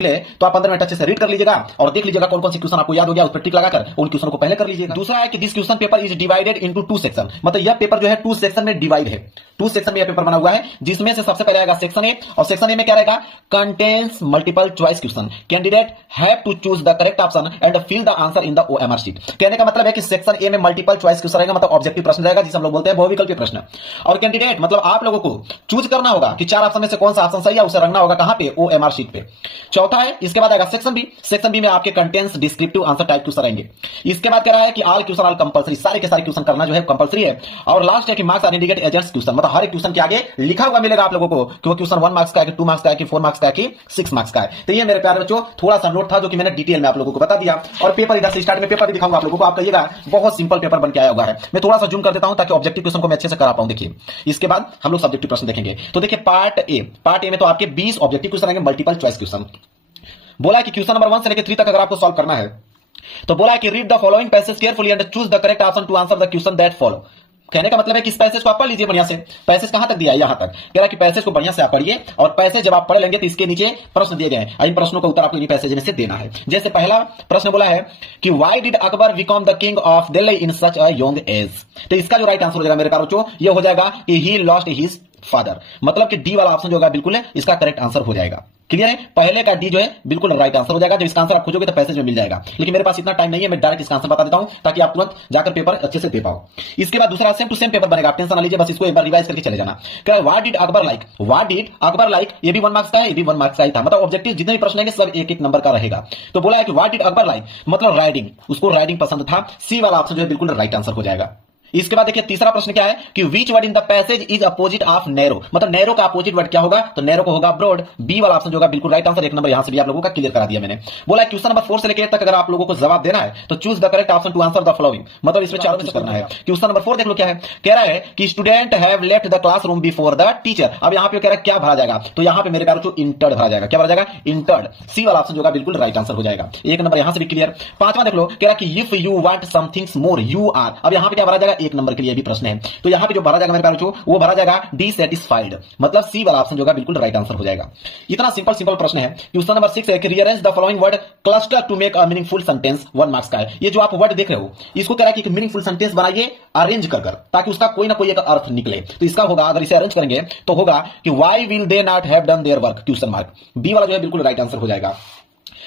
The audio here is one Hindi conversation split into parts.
तो आप 15 मिनट अच्छे से रीड कर लीजिएगा और देख लीजिएगा कौन कौन सी क्वेश्चन आपको याद हो गया, उस पर टिक लगाकर उन क्वेश्चन को पहले कर लीजिएगा। दूसरा है कि this question paper is divided into 2 section, मतलब यह पेपर जो है 2 सेक्शन में डिवाइड है। 2 सेक्शन में यह पेपर बना हुआ है, जिसमें से सबसे पहले आएगा सेक्शन ए, और सेक्शन ए में क्या रहेगा, contains multiple choice question, candidate have to choose the correct option and fill the answer in the OMR sheet. कहने का मतलब है कि सेक्शन ए में मल्टीपल चॉइस क्वेश्चन रहेगा, मतलब ऑब्जेक्टिव प्रश्न रहेगा, जिसे हम लोग बोलते हैं बहुविकल्पीय प्रश्न। और कैंडिडेट मतलब आप लोगों को चूज करना होगा कि 4 ऑप्शन में से कौन सा ऑप्शन सही है, उसे रखना होगा कहां पे, ओएमआर शीट पे। चौथा है, इसके बाद आएगा सेक्शन बी। सेक्शन बी में आपके contents descriptive answer type question रहेंगे। इसके बाद कह रहा है कि ऑल क्वेश्चन आर कंपलसरी, सारे के सारे क्वेश्चन करना जो है कंपलसरी है। और लास्ट है कि मार्क्स आर इंडिकेट एजेंट्स क्वेश्चन, मतलब हर एक क्वेश्चन के आगे लिखा हुआ मिलेगा आप लोगों को कि वो क्वेश्चन 1 मार्क्स का है कि 2 मार्क्स का है कि 4 मार्क्स का है कि 6 मार्क्स का है। तो ये मेरे प्यारे बच्चों थोड़ा सा नोट था जो कि मैंने डिटेल में आप लोगों को बता दिया। और पेपर इधर से स्टार्ट में पेपर भी दिखाऊंगा आप लोगों को, आप कहिएगा बहुत सिंपल पेपर बन के आया हुआ है। मैं थोड़ा सा जूम कर देता हूं ताकि ऑब्जेक्टिव क्वेश्चन को मैं अच्छे से करा पाऊं। देखिए इसके बाद हम लोग सब्जेक्टिव प्रश्न देखेंगे। तो देखिए पार्ट ए में तो आपके 20 ऑब्जेक्टिव क्वेश्चन आएंगे, मल्टीपल चॉइस क्वेश्चन। बोला है कि क्वेश्चन नंबर 1 से लेकर 3 तक अगर आपको सॉल्व करना है तो बोला है कि read the following passage carefully and choose the correct option to answer the question that follow. कहने का मतलब है कि इस पैसेज को आप पढ़ लीजिए बढ़िया से। पैसेज कहां तक दिया है, यहां तक। कह रहा है कि पैसेज को बढ़िया से आप पढ़िए, और पैसेज जब आप पढ़ लेंगे तो इसके नीचे प्रश्न दिए गए हैं, इन प्रश्नों का उत्तर आपको इन्हीं पैसेज में से देना है। जैसे पहला प्रश्न बोला है कि why did Akbar become the king of Delhi in such a young age. तो इसका जो राइट आंसर हो जाएगा मेरे प्यारे बच्चों, ये हो जाएगा कि ही लॉस्ट हिज फादर, मतलब कि डी वाला ऑप्शन जो होगा बिल्कुल है इसका करेक्ट आंसर हो जाएगा। क्लियर है, पहले का डी जो है बिल्कुल राइट आंसर हो जाएगा। जब इसका आंसर आप खोजोगे तो पैसेज में मिल जाएगा, लेकिन मेरे पास इतना टाइम नहीं है, मैं डायरेक्ट इसका आंसर बता देता हूं ताकि आप तुरंत जाकर पेपर अच्छे से दे पाओ। इसके बाद दूसरा सेम टू सेम पेपर बनेगा, आप टेंशन ना लीजिए, बस इसको एक बार रिवाइज करके चले जाना। What did Akbar like, what did Akbar like, ये भी 1 मार्क्स का है, ये भी 1 मार्क्स का ही था, मतलब ऑब्जेक्टिव जितने भी प्रश्न आएंगे सब एक एक नंबर का रहेगा। तो बोला है कि व्हाट डिड अकबर लाइक मतलब राइडिंग, उसको राइडिंग पसंद था, सी वाला ऑप्शन जो है बिल्कुल राइट आंसर हो जाएगा। इसके बाद देखिए तीसरा प्रश्न क्या है कि which word in the passage is opposite of narrow, मतलब नैरो का अपोजिट वर्ड क्या होगा, तो नैरो को होगा ब्रॉड, बी वाला ऑप्शन जो होगा बिल्कुल राइट आंसर। एक नंबर यहां से भी आप लोगों का क्लियर करा दिया मैंने। बोला है क्वेश्चन नंबर 4 से लेकर 8 तक अगर आप लोगों को जवाब देना है तो choose the correct option to answer the following, मतलब इसमें 4 चूज करना है। क्वेश्चन नंबर 4 देख लो क्या है, कह रहा है कि student have left the classroom before the teacher. अब यहां पे कह रहा है क्या भरा जाएगा, तो यहां पे मेरे प्यारे बच्चों इंटर्ड भरा जाएगा। क्या भरा जाएगा, इंटर्ड, सी वाला ऑप्शन जो होगा बिल्कुल राइट आंसर हो जाएगा। एक नंबर यहां से भी क्लियर। 5वां देख लो, कह रहा है कि if you want somethings more you are, अब यहां पे क्या भरा जाएगा, एक नंबर के लिए भी प्रश्न है, तो यहां पे जो भरा जाएगा मेरे प्यारे बच्चों वो भरा जाएगा डिससैटिस्फाइड, मतलब सी वाला ऑप्शन जो होगा बिल्कुल राइट आंसर हो जाएगा। इतना सिंपल सिंपल प्रश्न है। क्वेश्चन नंबर 6 है कि rearrange the following word cluster to make a meaningful sentence, 1 marks का है। ये जो आप वर्ड देख रहे हो इसको कह रहा है कि मीनिंगफुल सेंटेंस बनाइए अरेंज कर ताकि उसका कोई ना कोई एक अर्थ निकले। तो इसका होगा, अगर इसे अरेंज करेंगे तो होगा कि why will they not have done their work, question mark, B वाला जो है बिल्कुल राइट आंसर हो जाएगा।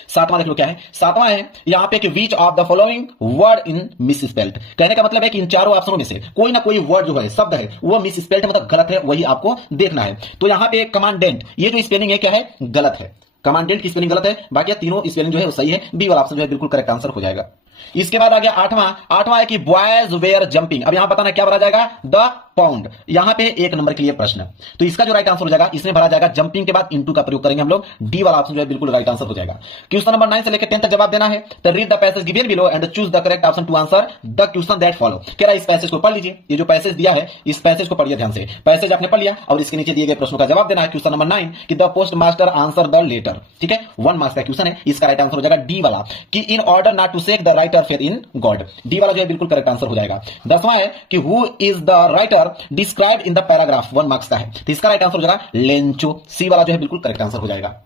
7वां देख लो क्या है, 7वां है यहां पे कि which of the following word in miss spelled. कहने का मतलब है कि इन चारों ऑप्शनों में से कोई ना कोई वर्ड जो है, शब्द है, वो मिस स्पेल्ड मतलब गलत है, वही आपको देखना है। तो यहां पे कमांडेंट, ये जो स्पेलिंग है क्या है, गलत है, कमांडेंट की स्पेलिंग गलत है, बाकी तीनों स्पेलिंग जो है वो सही है, बी वाला ऑप्शन जो है बिल्कुल करेक्ट आंसर हो जाएगा। इसके बाद आ गया 8वां है कि बॉयज वेयर जंपिंग। अब यहां बताना क्या भरा जाएगा, द पाउंड, यहां पे एक नंबर के लिए प्रश्न, तो इसका जो राइट आंसर हो जाएगा इसमें भरा जाएगा जंपिंग के बाद इनटू का प्रयोग करेंगे हम लोग, डी वाला ऑप्शन जो है बिल्कुल राइट आंसर हो जाएगा। क्वेश्चन नंबर 9 से लेकर 10 तक जवाब देना है, तो read the passage given below and choose the correct option to answer the question that follow. कह रहा है इस पैसेज को पढ़ लीजिए, ये जो पैसेज दिया है इस पैसेज को पढ़िए ध्यान से। पैसेज आपने पढ़ लिया और इसके नीचे दिए गए प्रश्नों का जवाब देना है। क्वेश्चन नंबर 9 कि the post master answer the letter, ठीक है, 1 मार्क्स का क्वेश्चन है, इसका राइट आंसर हो जाएगा डी वाला कि in order not to shake the writer faith in God, D वाला जो है बिल्कुल करेक्ट आंसर हो जाएगा। 10वां है कि who is the writer describe in the paragraph, 1 marks का है, तो इसका राइट आंसर हो जाएगा लेंचो, सी वाला जो है बिल्कुल करेक्ट आंसर हो जाएगा।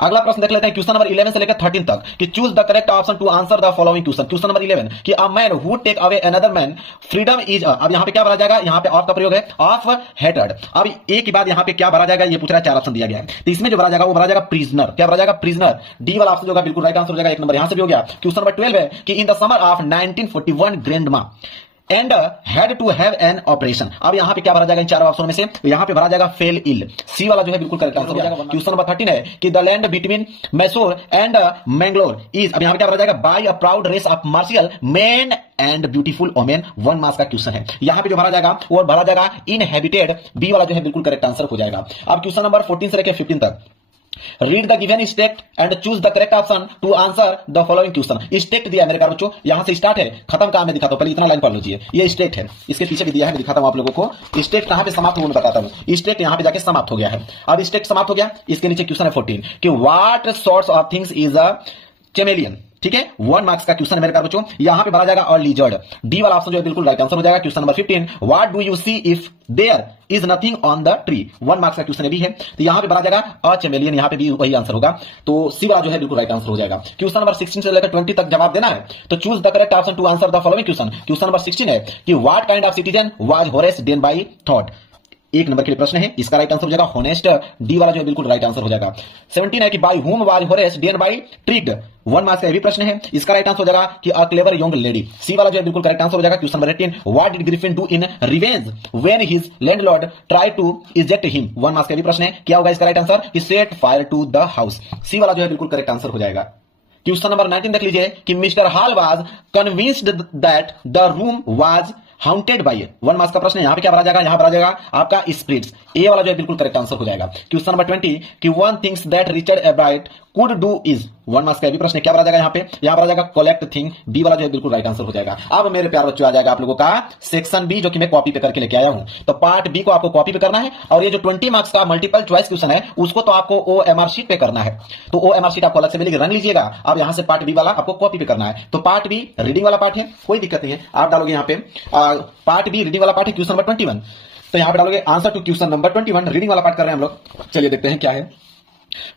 अगला प्रश्न देख लेते हैं क्वेश्चन नंबर 11 से लेकर 13 तक कि choose the correct option to answer the following question. Question number 11 कि a man who take away another man freedom is, अब यहां पे क्या भरा जाएगा, यहां पे ऑफ का प्रयोग है, ऑफ हेटेड। अब एक ही बात यहां पे क्या भरा जाएगा, ये पूछ रहा है, 4 ऑप्शन दिया गया है, तो इसमें जो भरा जाएगा वो भरा जाएगा प्रिजनर। क्या भरा जाएगा, प्रिजनर, डी वाला ऑप्शन जो होगा बिल्कुल राइट आंसर हो जाएगा। एक नंबर यहां से भी हो गया। क्वेश्चन नंबर 12 है कि in the summer of 1941 grandma and had to have an operation. अब यहां पे क्या भरा जाएगा इन चारों ऑप्शनों में से, तो यहां पे भरा जाएगा फेल इल, सी वाला जो है बिल्कुल करेक्ट आंसर हो जाएगा। क्वेश्चन नंबर 13 है कि the land between Mysore and Mangalore is, अब यहां पे क्या भरा जाएगा, by a proud race of martial men and beautiful women, 1 marks का क्वेश्चन है। यहां पे जो भरा जाएगा वो भरा जाएगा इनहैबिटेड, बी वाला जो है बिल्कुल करेक्ट आंसर हो जाएगा। अब क्वेश्चन नंबर 14 से लेकर 15 तक read the given state and choose the correct option to answer the following question. State दिया है मेरे प्यारे बच्चों, यहां से स्टार्ट है, खत्म कहां मैं दिखाता हूं, पहले इतना लाइन पढ़ लीजिए। ये स्टेट है, इसके पीछे भी दिया है, मैं दिखाता हूं आप लोगों को स्टेट कहां पे समाप्त हुआ, बताता हूं। स्टेट यहां पे जाके समाप्त हो गया है। अब स्टेट समाप्त हो गया, इसके नीचे क्वेश्चन है 14 कि what sorts of things is a chameleon, ठीक है, 1 मार्क्स का क्वेश्चन है मेरे प्यारे बच्चों। यहां पे भरा जाएगा और लीजर्ड, डी वाला ऑप्शन जो है बिल्कुल राइट आंसर हो जाएगा। Question number 15, what do you see if there is nothing on the tree, 1 marks का क्वेश्चन भी है, तो यहां पे भरा जाएगा अ चमेलियन, यहां पे भी वही आंसर होगा, तो सी वाला जो है बिल्कुल राइट आंसर हो जाएगा। क्वेश्चन नंबर 16 से लेकर 20 तक जवाब देना है, तो choose the correct option to answer the following question. Question number 16 है कि what kind of citizen was Horace Danby thought, 1 number के लिए प्रश्न है, इसका राइट आंसर हो जाएगा होनेस्ट, डी वाला जो है बिल्कुल राइट आंसर हो जाएगा। 17 है कि by whom was Horace Danby tricked, 1 marks का भी प्रश्न है, इसका राइट आंसर हो जाएगा कि a clever young lady, C वाला जो है बिल्कुल करेक्ट आंसर हो जाएगा। Question number 18, what did Griffin do in revenge when his landlord try to eject him, 1 marks का भी प्रश्न है, क्या होगा इसका राइट आंसर कि set fire to the house, C वाला जो है बिल्कुल करेक्ट आंसर हो जाएगा। क्वेश्चन नंबर 19 देख लीजिए कि mister Hall was convinced that the room was haunted by, 1 marks का प्रश्न है, यहां पे क्या भरा जाएगा, यहां भरा जाएगा आपका स्पिरिट्स, ए वाला जो है बिल्कुल करेक्ट आंसर हो जाएगा। क्वेश्चन नंबर 20 कि one things that Richard एब्राइट could do is, 1 marks का भी प्रश्न है, क्या भरा जाएगा यहां पे, यहां भरा जाएगा कलेक्ट थिंग, बी वाला जो है बिल्कुल राइट आंसर हो जाएगा। अब मेरे प्यार बच्चों आ जाएगा आप लोगों का सेक्शन बी, जो कि मैं कॉपी पे करके लेके आया हूं, तो पार्ट बी को आपको कॉपी पे करना है, और ये जो 20 मार्क्स का मल्टीपल चॉइस क्वेश्चन है उसको तो आपको ओएमआर शीट पे करना है, तो ओएमआर शीट आपको अलग से मिलेगी, रन लीजिएगा। अब यहां से पार्ट बी वाला आपको कॉपी पे करना है, तो पार्ट बी रीडिंग वाला पार्ट है, कोई दिक्कत नहीं है, आप डालोगे यहां पे पार्ट बी रीडिंग वाला पार्ट है, क्वेश्चन नंबर 21, तो यहां पे डालोगे answer to question number 21, reading वाला पार्ट कर रहे हैं हम लोग। चलिए देखते हैं क्या है,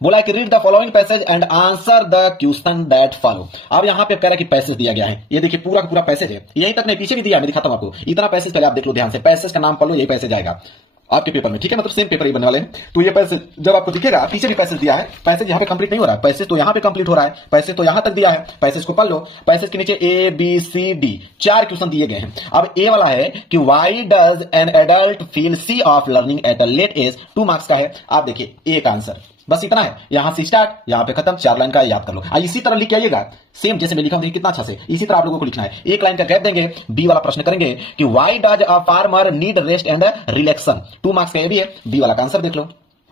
बोला है कि read the following passage and answer the question that follow. अब यहां पे कह रहा है कि पैसेज दिया गया है, ये देखिए पूरा का पूरा पैसेज है, यहीं तक नहीं पीछे भी दिया है, मैं दिखाता हूं आपको, इतना पैसेज पहले आप देख लो ध्यान से, पैसेज का नाम पढ़ लो, यही पैसेज आएगा आपके पेपर में, ठीक है, मतलब सेम पेपर ही बनने वाले हैं, तो ये पैसेज जब आपको दिखेगा, पीछे भी पैसेज दिया है, पैसेज यहां पे कंप्लीट नहीं हो रहा है, पैसेज तो यहां पे कंप्लीट हो रहा है, पैसेज तो यहां तक दिया है, पैसेज को पढ़ लो, पैसेज के नीचे A B C D 4 question दिए गए हैं। अब ए वाला है कि why does an adult feel shy of learning at a late age, 2 marks का है, आप देखिए ए का आंसर बस इतना है, यहां से स्टार्ट यहां पे खत्म, 4 लाइन का याद कर लो, इसी तरह लिख के आइएगा, सेम जैसे मैं लिखा हूं, कितना अच्छा से, इसी तरह आप लोगों को लिखना है, 1 लाइन का गैप देंगे, बी वाला प्रश्न करेंगे कि why does a farmer need rest and relaxation, 2 marks का ये भी है, बी वाला का आंसर देख लो,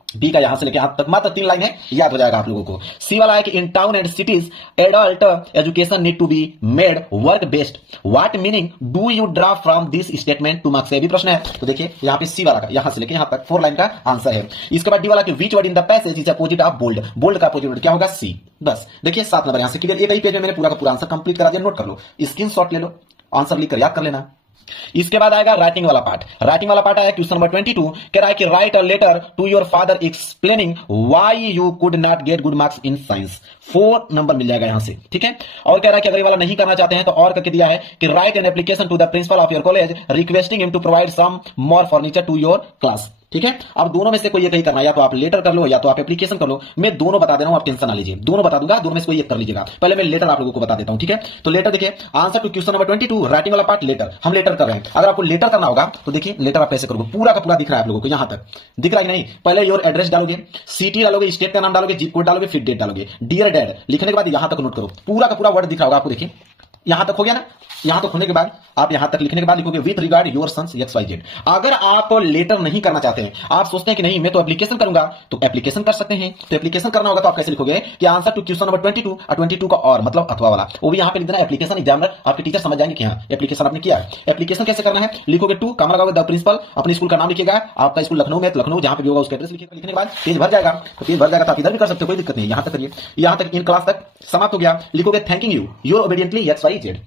बी का यहां से लेके यहां तक मात्र 3 लाइन है, याद हो जाएगा आप लोगों को। सी वाला है कि in town and cities adult education need to be made work based, what meaning do you draw from this statement, 2 marks का भी प्रश्न है, तो देखिए यहां पे सी वाला का यहां से लेके यहां तक 4 लाइन का आंसर है। इसके बाद डी वाला कि which word in the passage is opposite of bold, bold का अपोजिट क्या होगा, सी, बस देखिए 7 नंबर यहां से क्लियर, एक ही पेज में मैंने पूरा का पूरा आंसर कंप्लीट करा दिया, नोट कर लो, स्क्रीनशॉट ले लो, आंसर लिखकर याद कर लेना। इसके बाद आएगा राइटिंग वाला पार्ट, राइटिंग वाला पार्ट आया क्वेश्चन नंबर 22, कह रहा है कि write a letter to your father explaining why you could not get good marks in science, 4 number मिल जाएगा यहां से, ठीक है। और कह रहा है कि अगर ये वाला नहीं करना चाहते हैं तो और करके दिया है कि write an application to the principal of your college requesting him to provide some more furniture to your class, ठीक है। अब दोनों में से कोई एक ही करना है, या तो आप लेटर कर लो या तो आप एप्लीकेशन कर लो, मैं दोनों बता दे रहा हूं, आप टेंशन ना लीजिए, दोनों बता दूंगा, दोनों में से कोई एक कर लीजिएगा, पहले मैं लेटर आप लोगों को बता देता हूं, ठीक है। तो लेटर देखिए, answer to question number 22 writing वाला पार्ट लेटर, हम लेटर कर रहे हैं, अगर आपको लेटर करना होगा तो देखिए लेटर आप कैसे करोगे, पूरा का पूरा दिख रहा है आप लोगों को, यहां तक दिख रहा है नहीं, पहले योर एड्रेस डालोगे, सिटी डालोगे, स्टेट का नाम डालोगे, जिप कोड डालोगे, फिर डेट डालोगे, डियर डैड लिखने के बाद यहां तक नोट करो, पूरा का पूरा वर्ड दिख रहा होगा आपको, देखिए यहां तक हो गया ना, यहां तक होने के बाद आप यहां तक लिखने के बाद लिखोगे with regard your sons XYZ। अगर आप लेटर नहीं करना चाहते हैं, आप सोचते हैं कि नहीं मैं तो एप्लीकेशन करूंगा, तो एप्लीकेशन कर सकते हैं, तो एप्लीकेशन करना होगा तो आप कैसे लिखोगे कि आंसर टू क्वेश्चन नंबर 22 और 22 का और मतलब अथवा वाला, वो भी यहां पे लिख देना एप्लीकेशन, एग्जामिनर आपके टीचर समझ जाएंगे कि हां एप्लीकेशन आपने किया है। एप्लीकेशन कैसे करना है, लिखोगे टू काम लगाओगे द प्रिंसिपल, अपने स्कूल का नाम लिखिएगा, आपका स्कूल लखनऊ में तो लखनऊ जहां पे भी होगा उसका एड्रेस लिखिएगा, लिखने के बाद पेज भर जाएगा, तो पेज भर जाएगा तो आप इधर भी कर सकते हो, कोई दिक्कत नहीं, यहां तक करिए, यहां तक इन क्लास तक समाप्त हो गया, लिखोगे thanking you your obediently XYZ,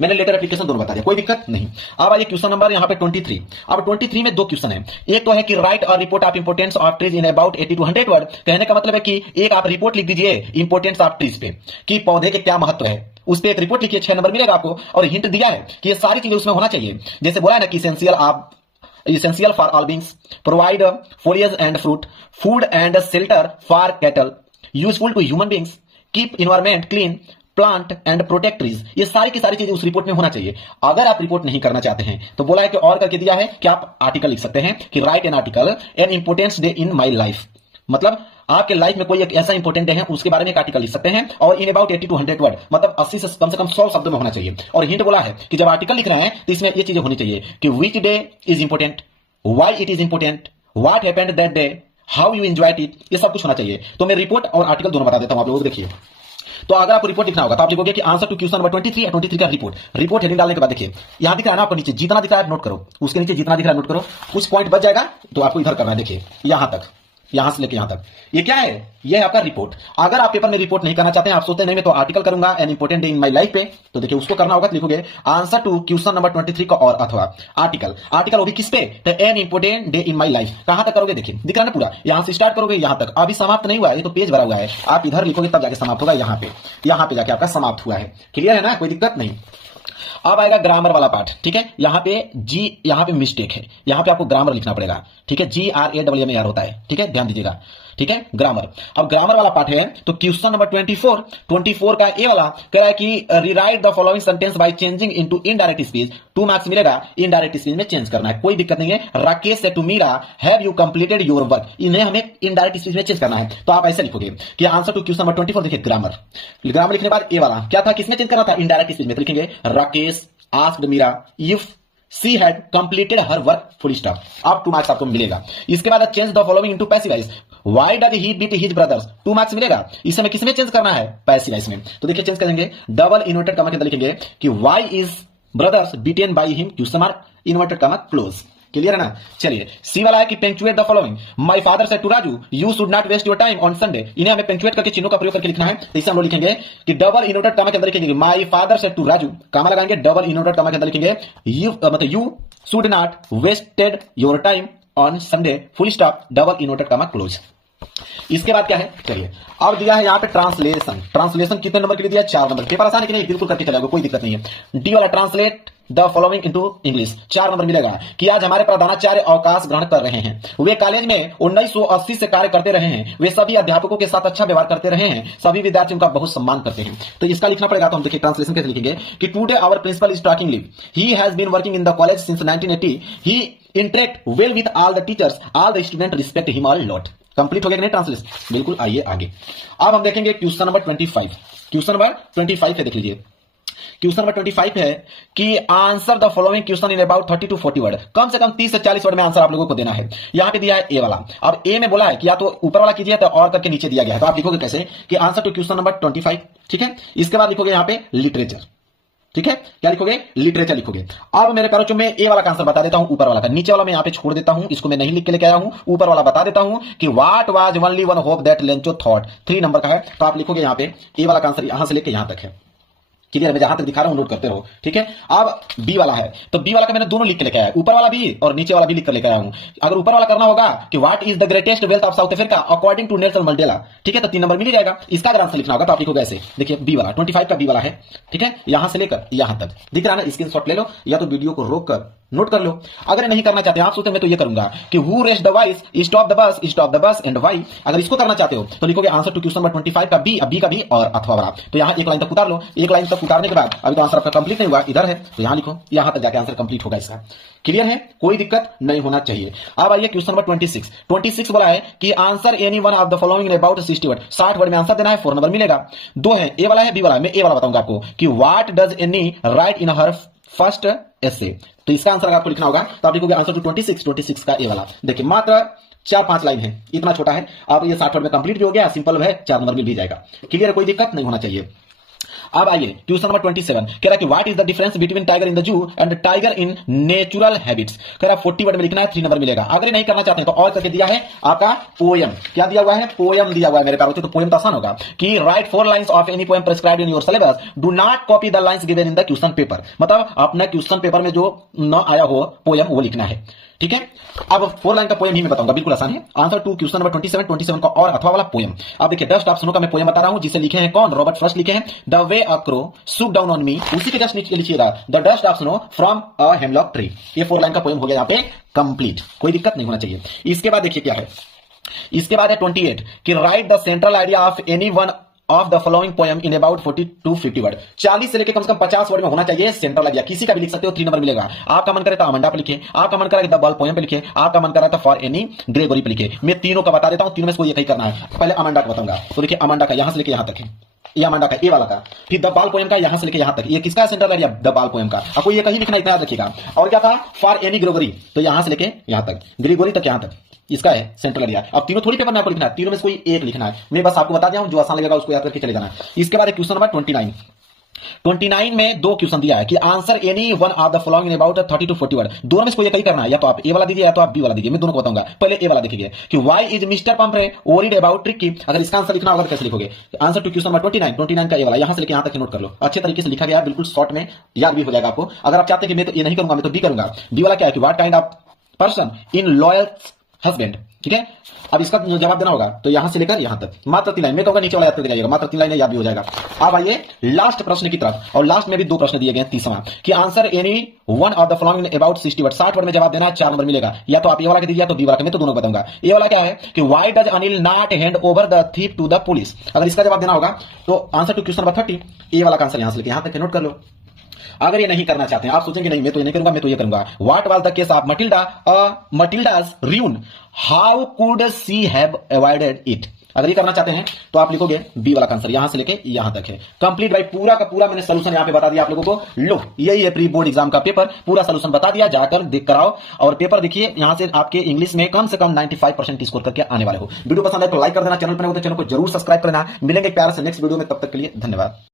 मैंने लेटर एप्लीकेशन दोनों बता दिया, कोई दिक्कत नहीं। अब आइए क्वेश्चन नंबर यहां पे 23, अब 23 में 2 क्वेश्चन है, एक तो है कि write a report of importance of trees in about 80 to 100 word, कहने का मतलब है कि एक आप रिपोर्ट लिख दीजिए इंपोर्टेंस ऑफ ट्रीज पे, कि पौधे के क्या महत्व है, उस पे एक रिपोर्ट लिखिए, 6 नंबर मिलेगा आपको, और हिंट दिया है कि ये सारी चीजें उसमें होना चाहिए, जैसे बोला है ना कि essential for all beings, provide foliage and fruit, food and shelter for cattle, useful to human beings, keep environment clean, plant and protect trees, ये सारी की सारी चीजें उस रिपोर्ट में होना चाहिए। अगर आप रिपोर्ट नहीं करना चाहते हैं तो बोला है कि और करके दिया है कि आप आर्टिकल लिख सकते हैं कि write an article an importance day in my life, मतलब आपके लाइफ में कोई एक ऐसा इंपोर्टेंट डे है उसके बारे में एक आर्टिकल लिख सकते हैं, और इन अबाउट 80 to 100 वर्ड, मतलब 80 से कम 100 शब्दों में होना चाहिए। और हिंट बोला है कि जब आर्टिकल लिख रहे हैं तो इसमें ये चीजें होनी चाहिए कि which day is important, why it is important, what happened that day, how you enjoyed it, ये सब कुछ होना चाहिए। तो मैं रिपोर्ट और आर्टिकल दोनों बता देता हूं आप लोगों को, देखिए। तो अगर आपको रिपोर्ट लिखना होगा तो आप लिखोगे कि आंसर टू क्वेश्चन नंबर 23 और 23 का रिपोर्ट हेडिंग डालने के बाद देखिए यहां दिख रहा है ना आपको, नीचे जितना दिख रहा है नोट करो, उसके नीचे जितना दिख रहा है नोट करो, कुछ पॉइंट बच जाएगा तो आपको इधर करना है, देखिए यहां तक यहां से लेके यहां तक। ये क्या है? ये है आपका रिपोर्ट। अगर आप पेपर में रिपोर्ट नहीं करना चाहते हैं, आप सोचते हैं नहीं मैं तो आर्टिकल करूंगा an important day in my life पे, तो देखिए उसको करना होगा तो लिखोगे आंसर टू क्वेश्चन नंबर 23 का और अथवा आर्टिकल। आर्टिकल वो भी किस पे? तो an important day in my life. कहां तक करोगे? देखिए दिख रहा ना पूरा, यहां से स्टार्ट करोगे यहां तक। अभी समाप्त नहीं हुआ है, ये तो पेज भरा हुआ है। आप इधर लिखोगे तब जाके समाप्त होगा, यहां पे जाके आपका समाप्त हुआ है। क्लियर है ना? कोई दिक्कत नहीं। अब आएगा ग्रामर वाला पार्ट। ठीक है, यहां पे मिस्टेक है, यहां पे आपको ग्रामर लिखना पड़ेगा। ठीक है, GRAMAR होता है। ठीक है, ध्यान दीजिएगा। ठीक है, ग्रामर। अब ग्रामर वाला पार्ट है तो क्वेश्चन नंबर 24 का ए वाला कह रहा है कि rewrite the following sentence by changing into indirect speech. 2 marks मिलेगा, इनडायरेक्ट स्पीच में चेंज करना है, कोई दिक्कत नहीं है। राकेश से to Meera have you completed your work, इन्हें हमें इनडायरेक्ट स्पीच में चेंज करना है। तो आप ऐसे लिखोगे कि आंसर टू क्वेश्चन नंबर 24। देखिए ग्रामर लिखने के बाद ए वाला क्या था, किसमें चेंज करना था? इनडायरेक्ट स्पीच में। तो लिखेंगे Rakesh asked Mira if she had completed her work full stop। अब 2 मार्क्स आपको मिलेगा। इसके बाद change the following into passive voice. Why does he beat his brothers? 2 marks मिलेगा। इस समय किसमें चेंज करना है? पैसिव वॉइस में। तो देखिए चेंज करेंगे, डबल इन्वर्टेड कॉमा के अंदर लिखेंगे कि why is brothers beaten by him question mark inverted comma close. Clear है ना? चलिए सी वाला है कि punctuate the following. My father said to Raju you should not waste your time on Sunday. इन्हें हमें पेंचुएट करके चिन्हों का प्रयोग करके लिखना है। तो इसे हम लोग लिखेंगे कि डबल इनवर्टेड कॉमा के अंदर लिखेंगे my father said to Raju, comma लगाएंगे, डबल इनवर्टेड कॉमा के अंदर लिखेंगे you should not wasted your time on Sunday full stop, double inverted comma close. इसके बाद क्या है? चलिए अब दिया है यहाँ पे ट्रांसलेशन कितने नंबर के लिए दिया? 4 नंबर। पेपर आसान है कि नहीं? बिल्कुल करके चलेगा, कोई दिक्कत नहीं है। डी वाला translate the following into English, 4 number मिलेगा। कि आज हमारे प्रधानाचार्य अवकाश ग्रहण कर रहे हैं, वे कॉलेज में 1980 से कार्य करते रहे हैं, वे सभी अध्यापकों के साथ अच्छा व्यवहार करते रहे हैं, सभी विद्यार्थी उनका बहुत सम्मान करते हैं। तो इसका लिखना पड़ेगा। तो हम देखिए ट्रांसलेशन कैसे लिखेंगे कि today our principal is talking leave, he has been working in the college since 1980, he interact well with all the teachers, all the student respect him a lot. Complete हो गया कि नहीं ट्रांसलेशन? बिल्कुल। आइए आगे। अब हम देखेंगे क्वेश्चन नंबर 25। क्वेश्चन नंबर 25 है, देख लीजिए। क्वेश्चन नंबर 25 है कि answer the following question in about 30 to 40 word. कम से कम 30 से 40 वर्ड में आंसर आप लोगों को देना है। यहां पे दिया है ए वाला। अब ए में बोला है कि या तो ऊपर वाला कीजिए तो और करके नीचे दिया गया है। तो आप लिखोगे कैसे कि आंसर टू क्वेश्चन नंबर 25। ठीक है, इसके बाद लिखोगे यहां पे लिटरेचर। ठीक है, क्या लिखोगे? लिटरेचर लिखोगे। अब मेरे प्यारों मैं ए वाला का आंसर बता देता हूं, ऊपर वाला का। नीचे वाला मैं यहां पे छोड़ देता हूं, इसको मैं नहीं लिख के लेके आया हूं। ऊपर वाला बता देता हूं कि what was only one hope that Lencho thought, 3 number का है। तो आप लिखोगे यहां पे ए वाला का आंसर यहां से लेके यहां तक है। क्लियर? मैं जहां तक दिखा रहा हूं नोट करते रहो। ठीक है, अब बी वाला है तो बी वाला का मैंने दोनों लिख के लेके आया, ऊपर वाला भी और नीचे वाला भी लिख कर लेकर आया हूं। अगर ऊपर वाला करना होगा कि what is the greatest wealth of South Africa according to Nelson Mandela, ठीक है, तो 3 नंबर मिल जाएगा। इसका अगर आंसर लिखना होगा तो आप लिखोगे ऐसे। देखिए बी वाला 25 का बी वाला है। ठीक है, यहां से लेकर यहां तक दिख रहा है ना? स्क्रीनशॉट ले लो या तो वीडियो को रोक कर नोट कर लो। अगर नहीं करना चाहते आप सोचते मैं तो ये करूंगा कि who rest the vice stop the bus and why. अगर इसको करना चाहते हो तो लिखोगे आंसर टू क्वेश्चन नंबर 25 का बी, बी का बी और अथवा वाला। तो यहां एक लाइन तक उतार लो। एक लाइन तक उतारने के बाद अभी तो आंसर आपका कंप्लीट नहीं हुआ, इधर है तो यहां लिखो, यहां तक जाके आंसर कंप्लीट होगा इसका। क्लियर है? कोई दिक्कत नहीं होना चाहिए। अब आइए क्वेश्चन नंबर 26 बोला है कि answer any one of the following in about 60 word. 60 word में आंसर देना है, 4 नंबर मिलेगा। 2 है, ए वाला है बी वाला है। मैं ए वाला बताऊंगा आपको कि what does Annie write in her first essay. तो इसका आंसर अगर आपको लिखना होगा तो आप लिखोगे आंसर टू 26 का ए वाला। देखिए मात्र 4-5 लाइन है, इतना छोटा है। अब ये 60 वर्ड में कंप्लीट भी हो गया, सिंपल है, 4 नंबर मिल भी जाएगा। क्लियर? कोई दिक्कत नहीं होना चाहिए। अब आइए क्वेश्चन नंबर 27 कह रहा है कि what is the difference between tiger in the zoo and tiger in natural habits. कह रहा है 40 वर्ड में लिखना है, 3 नंबर मिलेगा। अगर नहीं करना चाहते हैं तो और करके दिया है आपका पोयम। क्या दिया हुआ है? पोयम दिया हुआ है मेरे प्यारों। तो पोयम तो आसान होगा कि right 4 lines of any poem prescribed in your syllabus, do not copy the lines given in the question paper. मतलब अपने क्वेश्चन पेपर में जो न आया हो पोयम वो लिखना है। ठीक है, अब 4 लाइन का पोयम ही मैं बताऊंगा, बिल्कुल आसान है। आंसर टू क्वेश्चन नंबर 27 का और अथवा वाला पोयम। अब देखिए जस्ट आप सुनो का मैं पोयम बता रहा हूं, जिसे लिखे हैं कौन? रॉबर्ट फ्रॉस्ट लिखे हैं। The way a crow shook down on me, उसी के जस्ट नीचे लिखिएगा the dust of snow from a hemlock tree. ये 4 लाइन का पोयम हो गया यहाँ पे कंप्लीट, कोई दिक्कत नहीं होना चाहिए। इसके बाद देखिए क्या है, इसके बाद है 28 कि right the central idea of any one of the following poem in about 40 to 50 word. 40 से लेकर कम से कम 50 वर्ड में होना चाहिए सेंट्रल आइडिया। किसी का भी लिख सकते हो, 3 नंबर मिलेगा। आपका मन करे तो अमंडा पे लिखे, आपका मन करे द बॉल पोएम पे लिखे, आपका मन करे तो फॉर एनी ग्रेगोरी पे लिखे। मैं तीनों का बता देता हूं, तीनों में से कोई एक ही करना है। पहले अमंडा का बताऊंगा, तो देखिए अमंडा का यहां से लेकर यहां तक है, ये अमंडा का ए वाला का। फिर द बाल पोएम का यहां से लेकर यहां तक, ये किसका सेंट्रल आइडिया? द बाल पोएम का। आपको ये कहीं लिखना, इतना याद रखिएगा। और क्या था? फॉर एनी ग्रेगोरी, तो यहां से लेके यहां तक, ग्रेगोरी तक यहां तक इसका है सेंट्रल आइडिया। अब तीनों थोड़ी पेपर में आपको लिखना है, तीनों में से कोई एक लिखना है। मैं बस आपको बता दिया हूं, जो आसान लगेगा उसको याद करके चले जाना। इसके बाद क्वेश्चन नंबर 29 29 में दो क्वेश्चन दिया है कि answer any one of the following in about 30 to 40 word. दोनों में से कोई एक ही करना है, या तो आप ए वाला दीजिए या तो आप बी वाला दीजिए। मैं दोनों को बताऊंगा। पहले ए वाला देखिए कि why is Mr Pumphrey worried about Tricki. अगर इसका आंसर लिखना होगा तो कैसे लिखोगे? आंसर टू क्वेश्चन नंबर 29 का ए वाला यहां से लेके यहां तक नोट कर लो। अच्छे तरीके से लिखा गया, बिल्कुल शॉर्ट में याद भी हो जाएगा आपको। अगर आप चाहते हैं कि मैं तो ये नहीं करूंगा, मैं तो बी करूंगा। बी वाला क्या है कि what kind of person in loyal husband. ठीक है, अब इसका जवाब देना होगा तो यहां से लेकर यहां तक मात्र 3 लाइन। मैं कहूंगा नीचे वाला याद करके जाइएगा, मात्र 3 लाइन याद भी हो जाएगा। अब आइए लास्ट प्रश्न की तरफ, और लास्ट में भी 2 प्रश्न दिए गए हैं। तीसरा कि answer any one of the following in about 60 word. 60 word में जवाब देना, 4 नंबर मिलेगा। या तो आप ये वाला के दीजिए या तो बी वाला के। मैं तो दोनों बताऊंगा। ये वाला क्या है कि why does Anil not hand over the thief to the police. अगर इसका जवाब देना होगा तो answer to question number 30 A वाला का आंसर यहां से लेके यहां तक नोट कर लो। अगर ये नहीं करना चाहते हैं, आप सोचेंगे नहीं मैं तो ये नहीं करूंगा, मैं तो ये करूंगा। What was the case of Matilda's ruin, how could she have avoided it. अगर ये करना चाहते हैं तो आप लिखोगे बी वाला आंसर, यहां से लेके यहां तक है। कंप्लीट भाई, पूरा का पूरा मैंने सोल्यूशन यहां पे बता दिया आप लोगों को। लो यही है प्री बोर्ड एग्जाम का पेपर, पूरा सोल्यूशन बता दिया। जाकर देख कर आओ और पेपर देखिए। यहां से आपके इंग्लिश में कम से कम 95% स्कोर करके आने वाले हो। वीडियो पसंद आए तो लाइक कर देना, चैनल पर नए हो तो चैनल को जरूर सब्सक्राइब करना। मिलेंगे प्यार से नेक्स्ट वीडियो में, तब तक के लिए धन्यवाद।